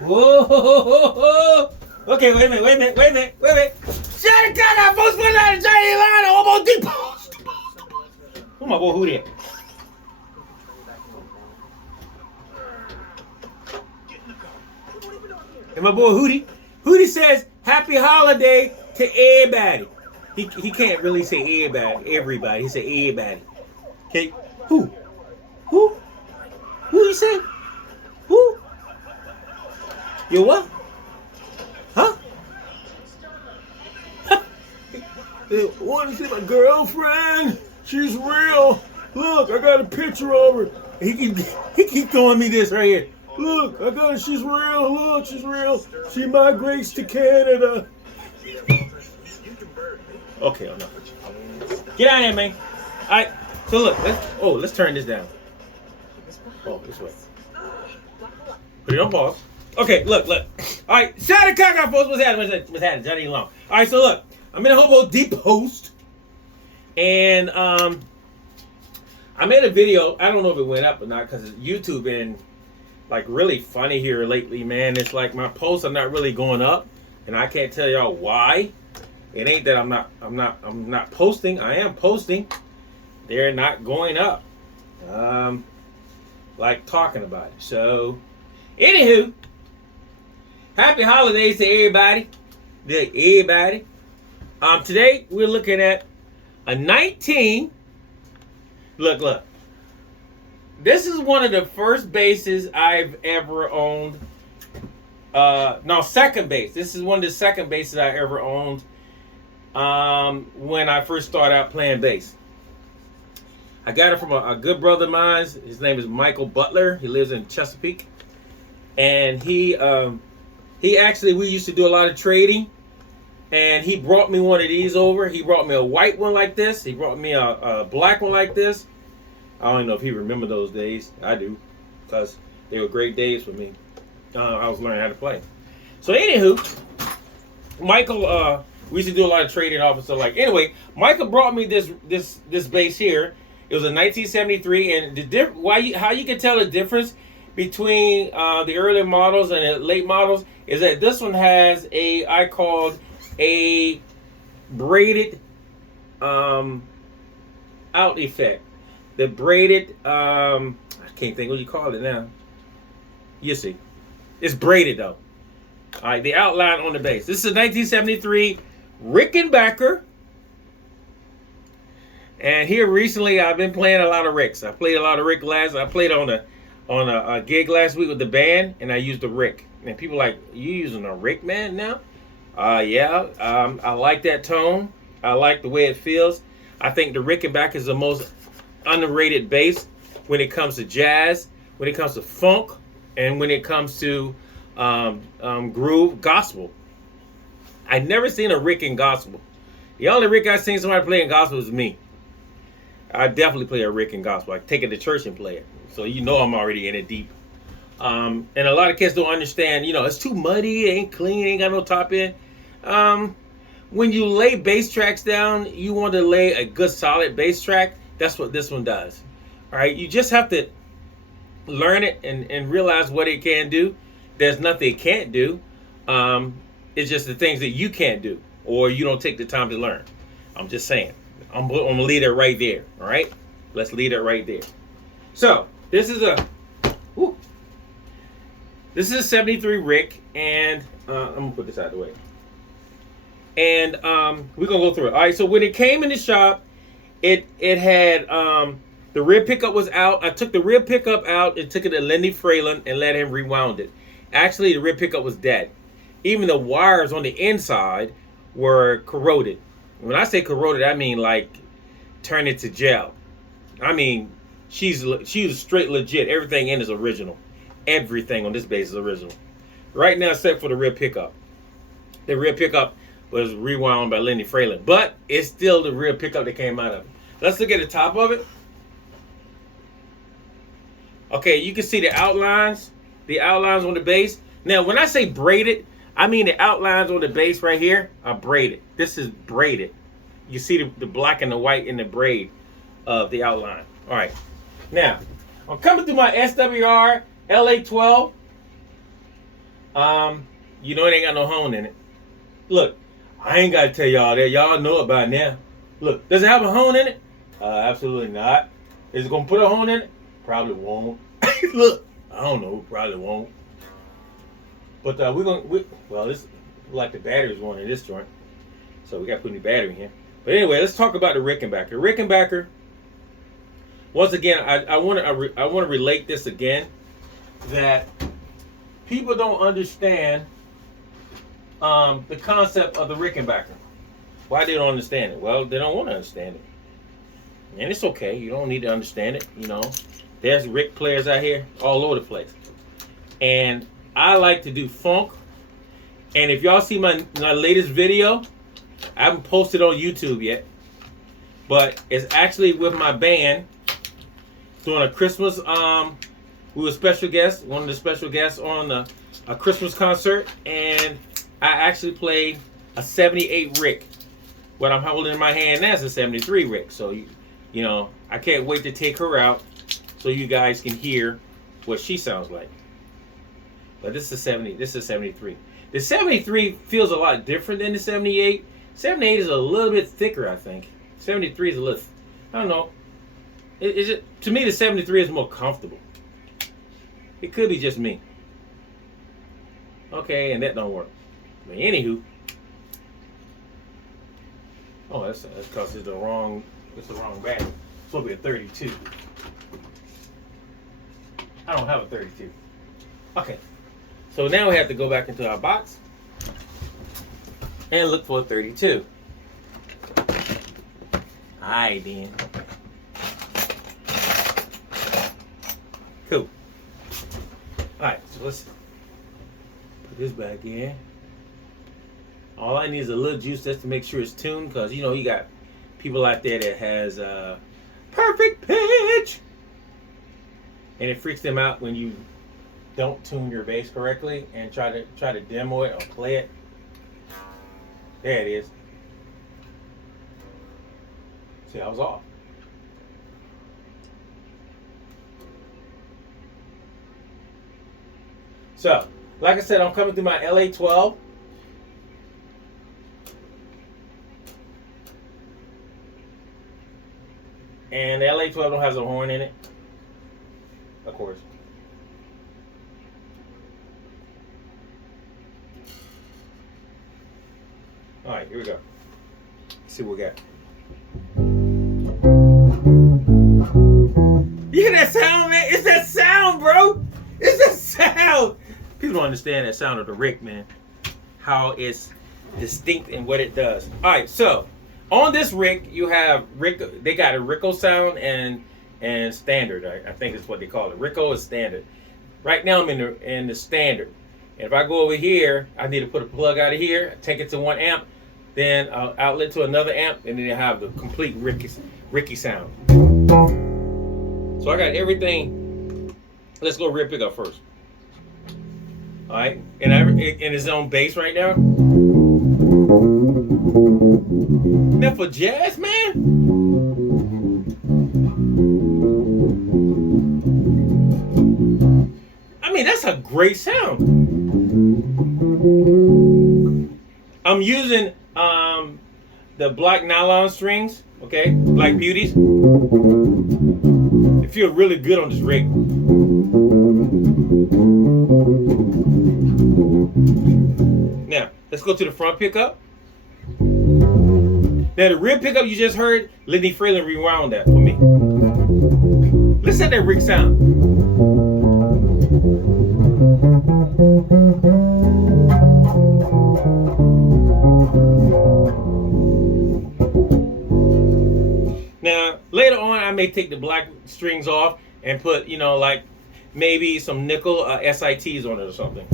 Whoa, ho, ho, ho, ho. Okay, wait a minute. Shut the gun out, folks. Put it on the giant line. Almost deep post. Who my boy Hootie at? And my boy Hootie. Hootie says, happy holiday to everybody. He can't really say everybody. He said everybody. Okay, who? Who you say? Who? You what? Huh? Want to see my girlfriend? She's real. Look, I got a picture of her. He keep throwing me this right here. Look, I got her. She's real. Look, she's real. She migrates to Canada. Okay, enough. Get out of here, man. All right. So look, let's turn this down. Oh, this way. Put it on pause. Okay, look. All right, shout out to Cock folks. What's happening? Johnny Long. All right, so look, I'm in a Hobo Deep Post, and I made a video. I don't know if it went up or not because YouTube been like really funny here lately, man. It's like my posts are not really going up, and I can't tell y'all why. It ain't that I'm not posting. I am posting. They're not going up. Like talking about it. So, anywho, happy holidays to everybody. Today we're looking at a 19. Look. This is one of the first bases I've ever owned. No, second base. This is one of the second bases I ever owned. When I first started out playing bass. I got it from a good brother of mine. His name is Michael Butler. He lives in Chesapeake. And he actually, we used to do a lot of trading. And he brought me one of these over. He brought me a white one like this. He brought me a black one like this. I don't know if he remember those days. I do. Because they were great days for me. I was learning how to play. So anywho, Michael, we used to do a lot of trading off and stuff like. Anyway, Michael brought me this bass here. It was a 1973, and how you can tell the difference between the early models and the late models is that this one has I called a braided out effect. The braided I can't think what you call it now. You see, it's braided though. All right, the outline on the bass. This is a 1973 Rickenbacker. And here recently, I've been playing a lot of Ricks. I played a lot of Rick last. I played on a gig last week with the band, and I used a Rick. And people like, you using a Rick, man? Now? Yeah. I like that tone. I like the way it feels. I think the Rickenbacker is the most underrated bass when it comes to jazz, when it comes to funk, and when it comes to groove gospel. I've never seen a Rick in gospel. The only Rick I've seen somebody play in gospel is me. I definitely play a Rick in gospel. I take it to church and play it. So you know I'm already in it deep. And a lot of kids don't understand, it's too muddy, it ain't clean, ain't got no top end. When you lay bass tracks down, you want to lay a good solid bass track. That's what this one does. All right, you just have to learn it and realize what it can do. There's nothing it can't do. It's just the things that you can't do or you don't take the time to learn. I'm just saying. I'm going to leave it right there. All right? Let's leave it right there. So, this is a 73 Rick, and I'm going to put this out of the way. And we're going to go through it. All right, so when it came in the shop, it had the rear pickup was out. I took the rear pickup out and took it to Lenny Fralin and let him rewound it. Actually, the rear pickup was dead. Even the wires on the inside were corroded. When I say corroded, I mean like turn it to gel. I mean, she was straight legit. Everything in is original. Everything on this bass is original. Right now, except for the rear pickup. The rear pickup was rewound by Lenny Fralin, but it's still the rear pickup that came out of it. Let's look at the top of it. Okay, you can see the outlines on the bass. Now, when I say braided, I mean the outlines on the bass right here are braided. This is braided. You see the black and the white in the braid of the outline. All right. Now, I'm coming through my SWR LA12. You know it ain't got no hone in it. Look, I ain't got to tell y'all that. Y'all know it by now. Look, does it have a hone in it? Absolutely not. Is it going to put a hone in it? Probably won't. Look, I don't know. Probably won't. But we're going to, well, this like the battery's one in this joint. So we got to put a new battery in here. But anyway, let's talk about the Rickenbacker. Rickenbacker, once again, I want to relate this again, that people don't understand the concept of the Rickenbacker. Why they don't understand it? Well, they don't want to understand it. And it's okay. You don't need to understand it. You know, there's Rick players out here all over the place. And I like to do funk. And if y'all see my latest video, I haven't posted on YouTube yet, but it's actually with my band doing a Christmas. We were special guests, one of the special guests on a Christmas concert, and I actually played a 78 Rick. What I'm holding in my hand now is a 73 Rick. So you know, I can't wait to take her out so you guys can hear what she sounds like. But this is a 70. This is a 73. The 73 feels a lot different than the 78. 78 is a little bit thicker, I think. 73 is a little, I don't know. To me, the 73 is more comfortable. It could be just me. Okay, and that don't work. But anywho, oh, that's because it's the wrong battery. It's supposed to be a 32. I don't have a 32. Okay, so now we have to go back into our box and look for a 32. Alright then. Cool. Alright, so let's put this back in. All I need is a little juice just to make sure it's tuned, because you know you got people out there that has perfect pitch, and it freaks them out when you don't tune your bass correctly and try to demo it or play it. There it is. See, I was off. So, like I said, I'm coming through my LA12. And the LA12 don't have a horn in it, of course. All right, here we go. Let's see what we got. You hear that sound, man? It's that sound, bro. It's that sound. People don't understand that sound of the Rick, man. How it's distinct and what it does. All right, so on this Rick, you have Rick. They got a Ricco sound and standard. I think is what they call it. Ricco is standard. Right now, I'm in the standard. And if I go over here, I need to put a plug out of here, take it to 1 amp, then I'll outlet to another amp, and then I have the complete Ricky sound. So I got everything. Let's go rear pickup first. All right, and in his own bass right now. Now for jazz, man. I mean, that's a great sound. I'm using the black nylon strings, okay, Black Beauties. They feel really good on this rig. Now, let's go to the front pickup. Now, the rear pickup you just heard, Lenny Fralin rewound that for me. Listen to that rig sound. Now, later on, I may take the black strings off and put, you know, like maybe some nickel SITs on it or something.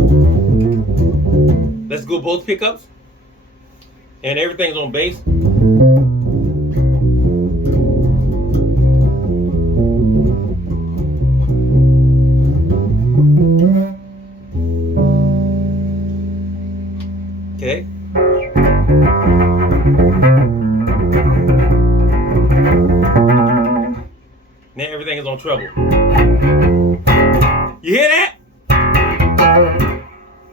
Let's go both pickups. And everything's on bass. Okay. Now everything is on treble. You hear that?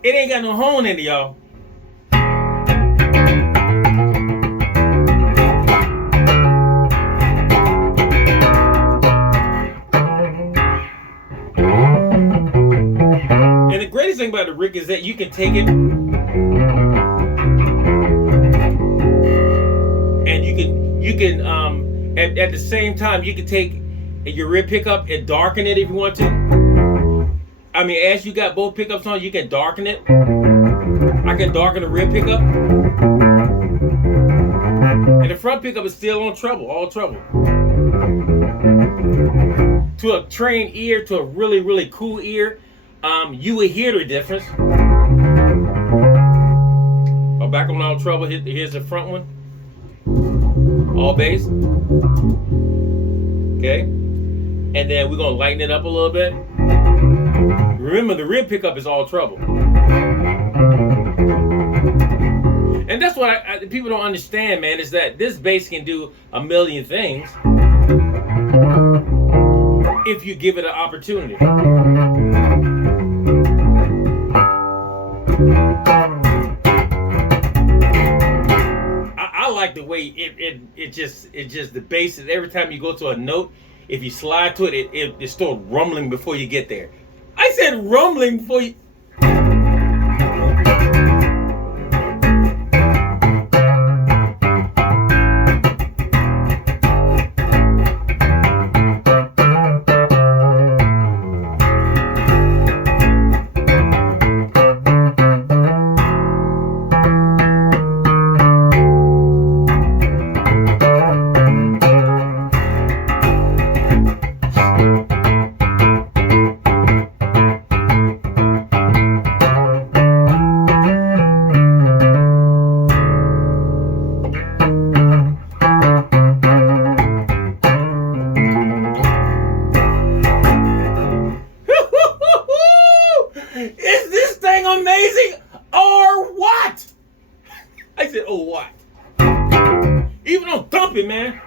It ain't got no horn in it, y'all. And the greatest thing about the Rick is that you can take it and you can at the same time you can take your rear pickup and darken it if you want to. I mean, as you got both pickups on, you can darken it. I can darken the rear pickup, and the front pickup is still on treble, all treble. To a trained ear, to a really, really cool ear, you would hear the difference. Back on all treble, here's the front one. All bass. Okay. And then we're going to lighten it up a little bit. Remember, the rear pickup is all treble. And that's what people don't understand, man, is that this bass can do a million things if you give it an opportunity. I like the way it just the bass is, every time you go to a note, if you slide to it, it starts rumbling before you get there. I said rumbling before you. Is this thing amazing or what? I said, oh, what? Even on thumping, man.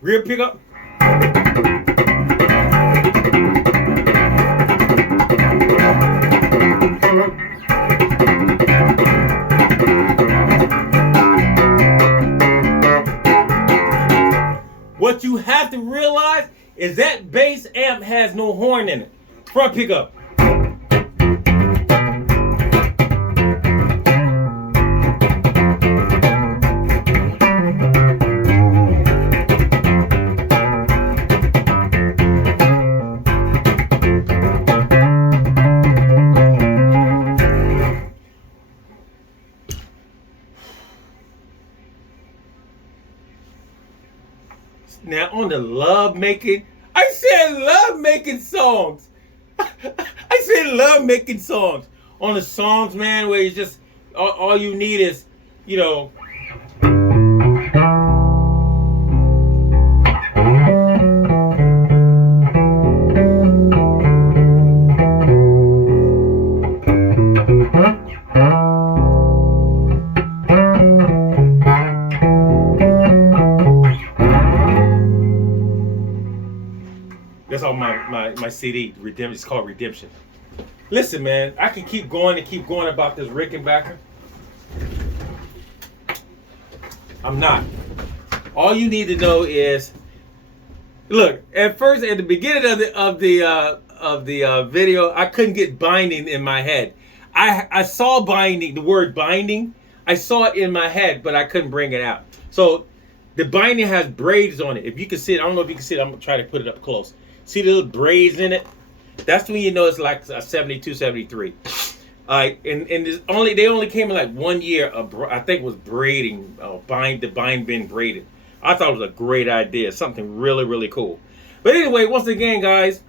Rear pickup. What you have to realize is that bass amp has no horn in it. Front pickup. Now on the love making, I said love making songs. I said love making songs. On the songs, man, where it's just all you need is, you know. That's on my CD, Redemption. It's called Redemption. Listen, man, I can keep going and keep going about this Rickenbacker. I'm not. All you need to know is, look. At first, at the beginning of the video, I couldn't get binding in my head. I saw binding, the word binding. I saw it in my head, but I couldn't bring it out. So the binding has braids on it. If you can see it, I don't know if you can see it. I'm gonna try to put it up close. See the little braids in it? That's when you know it's like a 72, 73. And they only came in like 1 year of, I think it was braiding, the bind being braided. I thought it was a great idea, something really, really cool. But anyway, once again, guys,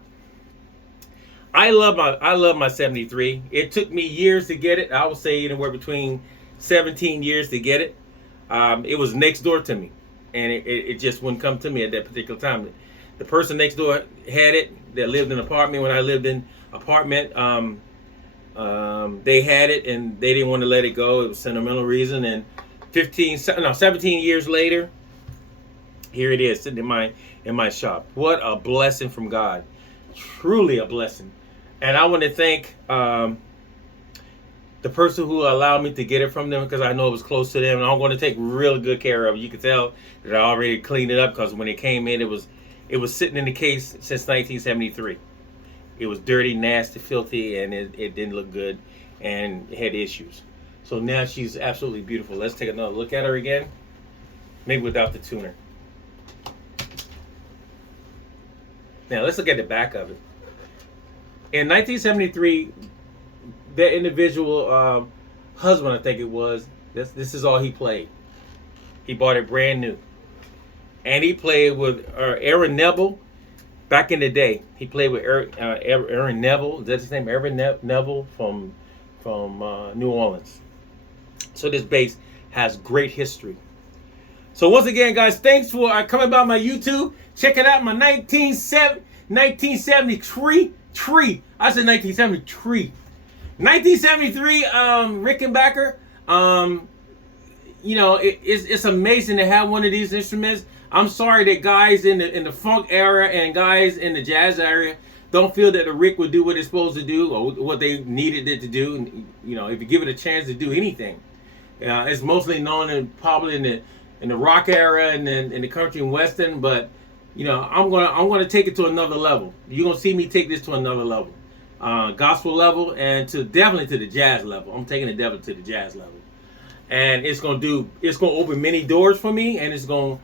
I love my 73. It took me years to get it. I would say anywhere between 17 years to get it. It was next door to me. and it just wouldn't come to me at that particular time. The person next door had it. That lived in an apartment when I lived in apartment. They had it and they didn't want to let it go. It was sentimental reason. And 17 years later, here it is sitting in my shop. What a blessing from God. Truly a blessing. And I want to thank the person who allowed me to get it from them, because I know it was close to them, and I'm going to take real good care of it. You can tell that I already cleaned it up, because when it came in, it was sitting in the case since 1973. It was dirty, nasty, filthy, and it didn't look good, and it had issues. So now she's absolutely beautiful. Let's take another look at her again, maybe without the tuner. Now let's look at the back of it. In 1973, that individual husband, I think it was, this is all he played. He bought it brand new. And he played with Aaron Neville back in the day. He played with Aaron Neville. Is that his name? Aaron Neville from New Orleans. So this bass has great history. So once again, guys, thanks for coming by my YouTube. Check it out, my 1973 tree. I said 1973. 1973 Rickenbacker. You know, it's amazing to have one of these instruments. I'm sorry that guys in the funk era and guys in the jazz area don't feel that the Rick would do what it's supposed to do, or what they needed it to do. And, you know, if you give it a chance to do anything, it's mostly known probably in the rock era and in the country and western. But you know, I'm gonna take it to another level. You're gonna see me take this to another level, gospel level, and definitely to the jazz level. I'm taking it definitely to the jazz level, and it's gonna open many doors for me, and it's gonna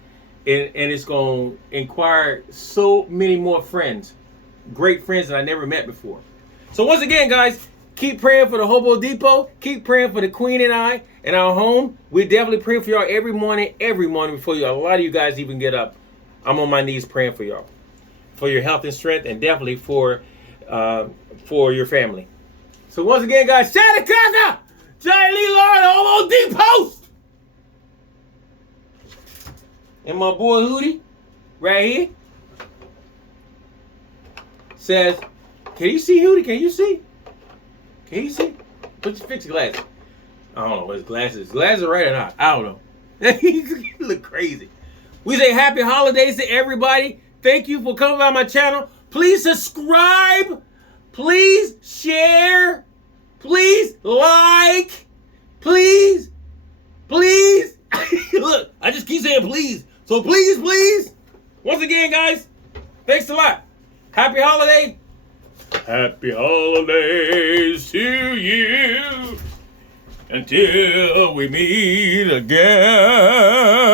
inquire so many more friends, great friends that I never met before. So once again, guys, keep praying for the Hobo Depot. Keep praying for the Queen and I and our home. We definitely pray for y'all every morning before you. A lot of you guys even get up. I'm on my knees praying for y'all, for your health and strength, and definitely for your family. So once again, guys, Santa Kaka, Johnny Lee Lord, Hobo Depot, and my boy Hootie, right here, says, "Can you see, Hootie? Can you see? Can you see? Fix your glasses." I don't know what his glasses. Glasses are right or not? I don't know. He look crazy. We say happy holidays to everybody. Thank you for coming by my channel. Please subscribe. Please share. Please like. Please. Look, I just keep saying please. So please. Once again, guys, thanks a lot. Happy holiday. Happy holidays to you. Until we meet again.